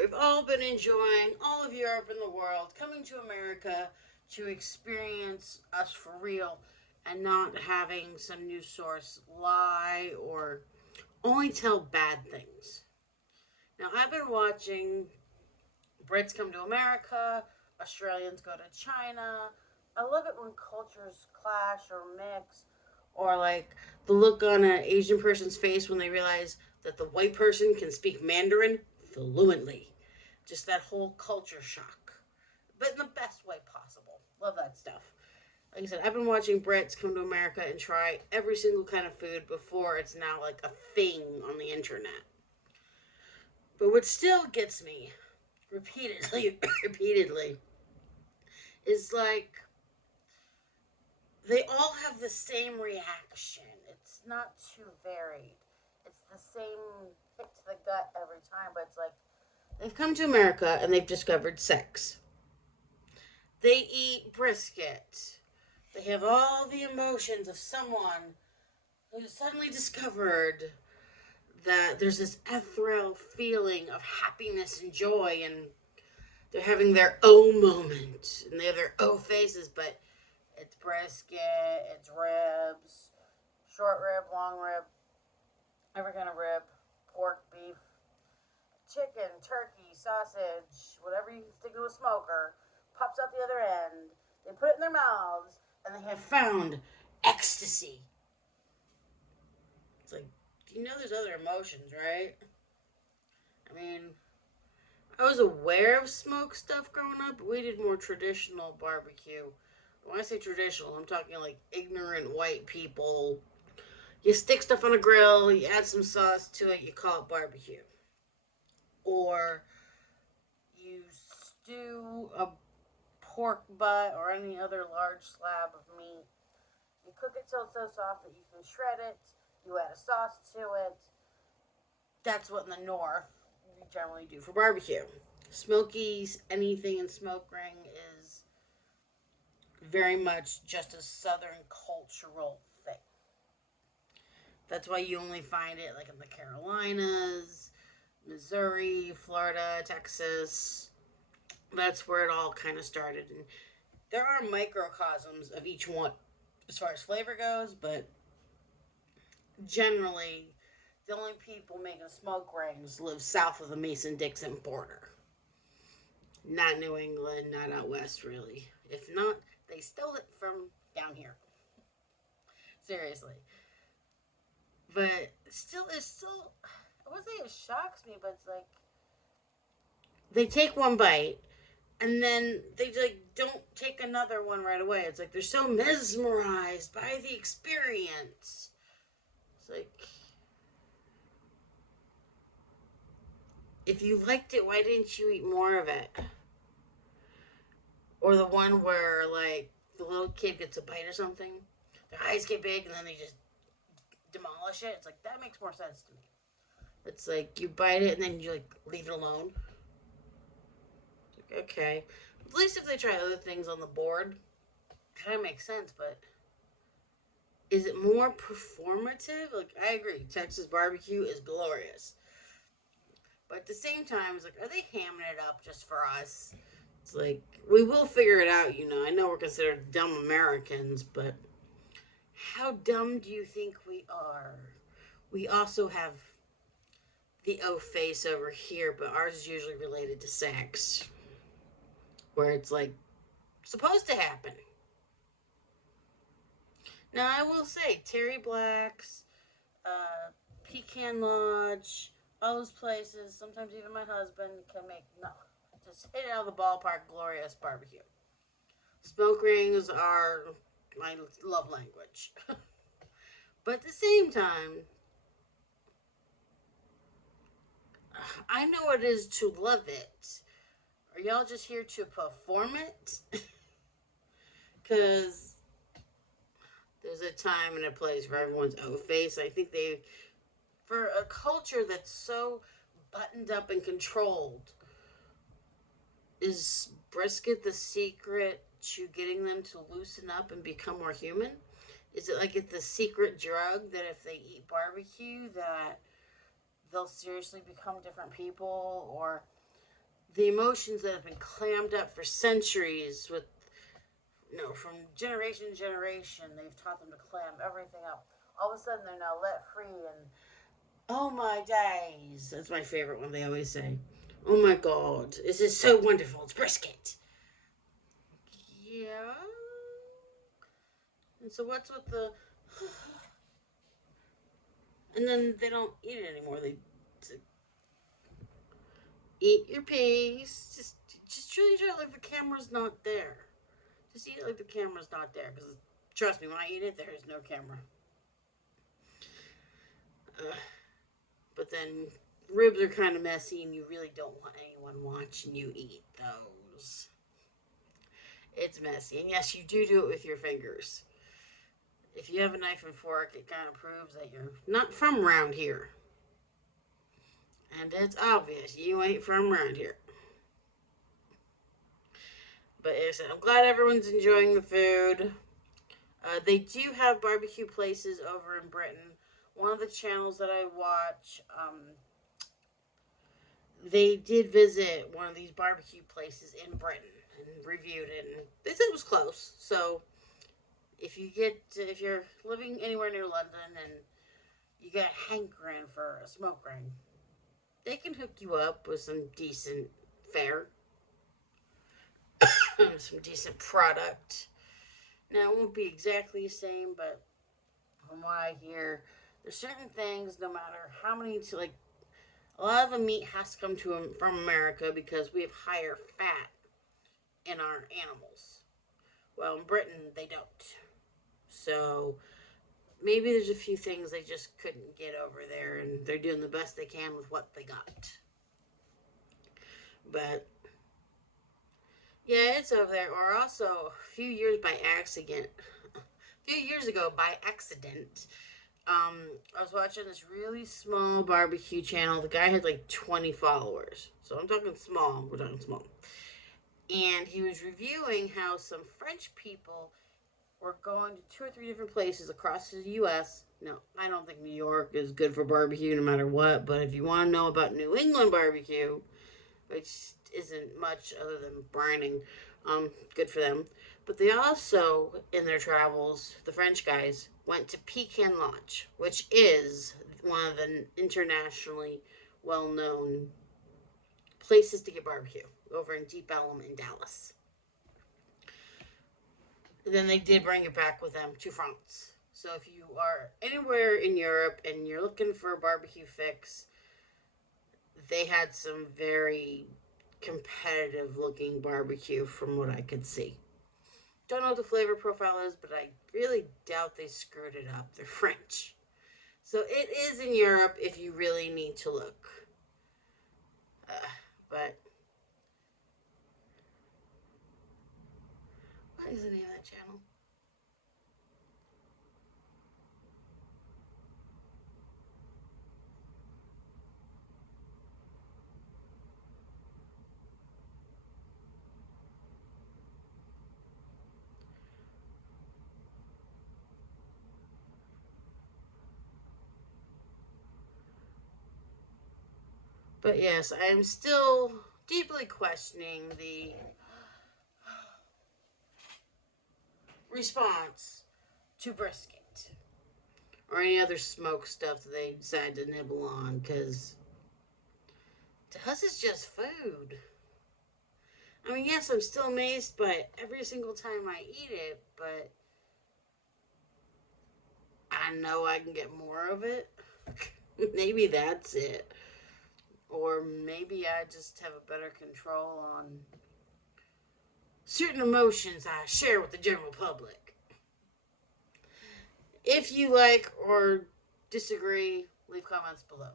we've all been enjoying all of Europe and the world, coming to America to experience us for real and not having some news source lie or only tell bad things. Now, I've been watching Brits come to America, Australians go to China. I love it when cultures clash or mix, or like the look on an Asian person's face when they realize that the white person can speak Mandarin fluently. Just that whole culture shock, but in the best way possible. Love that stuff. Like I said, I've been watching Brits come to America and try every single kind of food before it's now like a thing on the internet. But what still gets me repeatedly, repeatedly, is like they all have the same reaction. It's not too varied. It's the same hit to the gut every time, but it's like they've come to America and they've discovered sex. They eat brisket. They have all the emotions of someone who suddenly discovered that there's this ethereal feeling of happiness and joy, and they're having their own moment, and they have their own faces, but it's brisket, it's ribs, short rib, long rib, every kind of rib, pork, beef, chicken, turkey, sausage, whatever you stick to a smoker, pops out the other end. They put it in their mouths, and they have found ecstasy. It's like, you know there's other emotions, right? I mean, I was aware of smoke stuff growing up, but we did more traditional barbecue. When I say traditional, I'm talking like ignorant white people. You stick stuff on a grill, you add some sauce to it, you call it barbecue. Or you stew a pork butt or any other large slab of meat. You cook it till it's so soft that you can shred it. You add a sauce to it. That's what in the north we generally do for barbecue. Smokies, anything in smoke ring is very much just a southern cultural thing. That's why you only find it like in the Carolinas, Missouri, Florida, Texas. That's where it all kind of started. And there are microcosms of each one as far as flavor goes, but generally, the only people making smoke rings live south of the Mason Dixon border. Not New England, not out west, really. If not, they stole it from down here. Seriously. But still, it's still, I wouldn't say it shocks me, but it's like, they take one bite, and then they like don't take another one right away. It's like they're so mesmerized by the experience. It's like, if you liked it, why didn't you eat more of it? Or the one where like the little kid gets a bite or something, their eyes get big, and then they just demolish it. It's like that makes more sense to me. It's like you bite it and then you like leave it alone. Like, okay, at least if they try other things on the board, kind of makes sense. But is it more performative? Like I agree, Texas barbecue is glorious, but at the same time, it's like, are they hamming it up just for us? It's like we will figure it out. I know we're considered dumb Americans, but how dumb do you think we are? We also have the O face over here, but ours is usually related to sex, where it's like supposed to happen. Now, I will say, Terry Black's, Pecan Lodge, all those places, sometimes even my husband can make, no, just hit it out of the ballpark, glorious barbecue. Smoke rings are my love language. But at the same time, I know what it is to love it. Are y'all just here to perform it? Because there's a time and a place for everyone's O face. I think for a culture that's so buttoned up and controlled, is brisket the secret to getting them to loosen up and become more human? Is it like it's the secret drug that if they eat barbecue that they'll seriously become different people? Or the emotions that have been clammed up for centuries with, from generation to generation, they've taught them to clam everything up. All of a sudden, they're now let free, and oh my days, that's my favorite one. They always say, "Oh my God, this is so wonderful. It's brisket." Yeah. And so what's with the? And then they don't eat it anymore. They eat your piece. Just truly try it like the camera's not there. Just eat it like the camera's not there. Because trust me, when I eat it, there is no camera. Uh, but then ribs are kind of messy, and you really don't want anyone watching you eat those. It's messy, and yes, you do it with your fingers. If you have a knife and fork, it kind of proves that you're not from around here. And it's obvious you ain't from around here. But yes, I'm glad everyone's enjoying the food. They do have barbecue places over in Britain. One of the channels that I watch, they did visit one of these barbecue places in Britain and reviewed it, and they said it was close. So if you're living anywhere near London and you get a hankering for a smoke ring, they can hook you up with some decent fare, some decent product. Now, it won't be exactly the same, but from what I hear, there's certain things, no matter how many, a lot of the meat has to come from America because we have higher fat in our animals. Well, in Britain, they don't. So maybe there's a few things they just couldn't get over there, and they're doing the best they can with what they got. But yeah, it's over there. Or also a few years by accident. A few years ago, by accident, I was watching this really small barbecue channel. The guy had like 20 followers. So I'm talking small. We're talking small. And he was reviewing how some French people were going to 2 or 3 different places across the U.S. No, I don't think New York is good for barbecue no matter what. But if you want to know about New England barbecue, which isn't much other than brining, good for them. But they also, in their travels, the French guys went to Pecan Lodge, which is one of the internationally well-known places to get barbecue over in Deep Ellum in Dallas. And then they did bring it back with them to France. So if you are anywhere in Europe and you're looking for a barbecue fix, they had some very competitive looking barbecue from what I could see. Don't know what the flavor profile is, but I really doubt they screwed it up. They're French. So it is in Europe if you really need to look. But what is the name of that channel? But yes, I am still deeply questioning the response to brisket or any other smoke stuff that they decide to nibble on, because to us it's just food. I mean, yes, I'm still amazed by it every single time I eat it, but I know I can get more of it. Maybe that's it. Or maybe I just have a better control on certain emotions I share with the general public. If you like or disagree, leave comments below.